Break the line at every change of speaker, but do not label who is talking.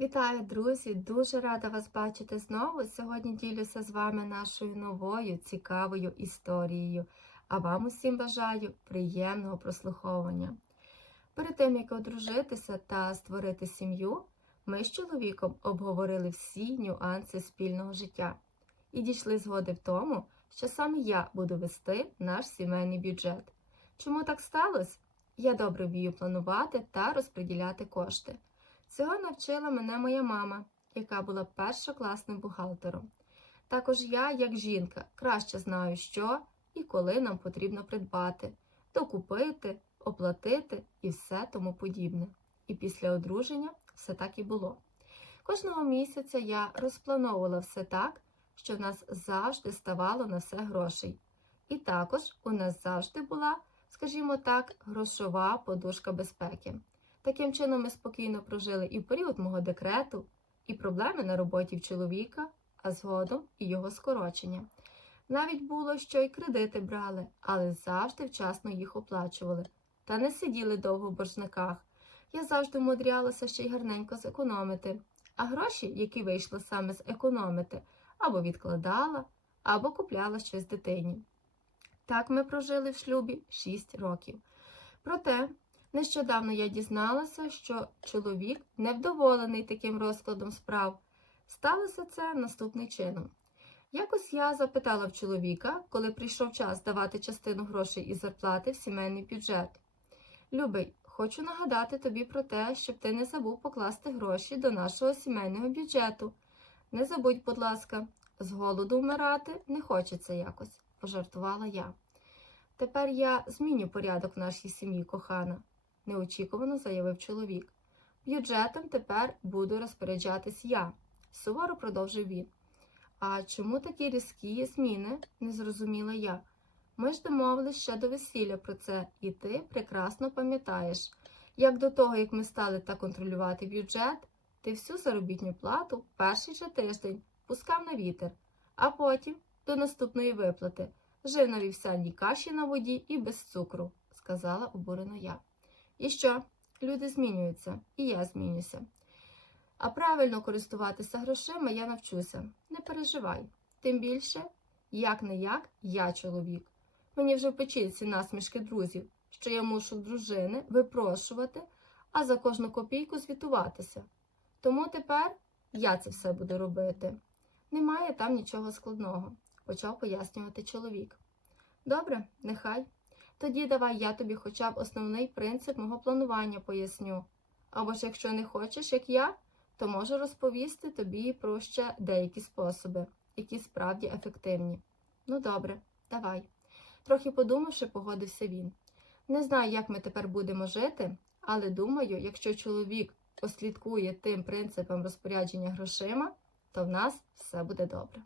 Вітаю, друзі! Дуже рада вас бачити знову. Сьогодні ділюся з вами нашою новою цікавою історією. А вам усім бажаю приємного прослуховування. Перед тим, як одружитися та створити сім'ю, ми з чоловіком обговорили всі нюанси спільного життя і дійшли згоди в тому, що саме я буду вести наш сімейний бюджет. Чому так сталося? Я добре вмію планувати та розподіляти кошти. Цього навчила мене моя мама, яка була першокласним бухгалтером. Також я, як жінка, краще знаю, що і коли нам потрібно придбати, докупити, оплатити і все тому подібне. І після одруження все так і було. Кожного місяця я розплановувала все так, що в нас завжди ставало на все грошей. І також у нас завжди була, скажімо так, грошова подушка безпеки. Таким чином ми спокійно прожили і період мого декрету, і проблеми на роботі в чоловіка, а згодом і його скорочення. Навіть було, що й кредити брали, але завжди вчасно їх оплачували, та не сиділи довго в боржниках. Я завжди умудрялася ще й гарненько зекономити, а гроші, які вийшли саме з економити, або відкладала, або купляла щось дитині. Так ми прожили в шлюбі 6 років. Проте Нещодавно я дізналася, що чоловік невдоволений таким розкладом справ. Сталося це наступним чином. Якось я запитала в чоловіка, коли прийшов час давати частину грошей із зарплати в сімейний бюджет. Любий, хочу нагадати тобі про те, щоб ти не забув покласти гроші до нашого сімейного бюджету. Не забудь, будь ласка, з голоду вмирати не хочеться якось, пожартувала я. Тепер я зміню порядок в нашій сім'ї, кохана неочікувано заявив чоловік. Бюджетом тепер буду розпоряджатись я, суворо продовжив він. А чому такі різкі зміни? не зрозуміла я. Ми ж домовились ще до весілля про це, і ти прекрасно пам'ятаєш, як до того, як ми стали так контролювати бюджет, ти всю заробітню плату перший же тиждень пускав на вітер, а потім до наступної виплати жив на вівсяній каші на воді і без цукру, сказала обурено я. І що? Люди змінюються, і я змінюся. А правильно користуватися грошима я навчуся. Не переживай. Тим більше, як не як, я чоловік. Мені вже в печіться насмішки друзів, що я мушу дружини випрошувати, а за кожну копійку звітуватися. Тому тепер я це все буду робити. Немає там нічого складного, почав пояснювати чоловік. Добре, нехай. Тоді давай я тобі хоча б основний принцип мого планування поясню. Або ж якщо не хочеш, як я, то можу розповісти тобі про ще деякі способи, які справді ефективні. Ну, добре, давай. Трохи подумавши, погодився він. Не знаю, як ми тепер будемо жити, але думаю, якщо чоловік послідкує тим принципам розпорядження грошима, то в нас все буде добре.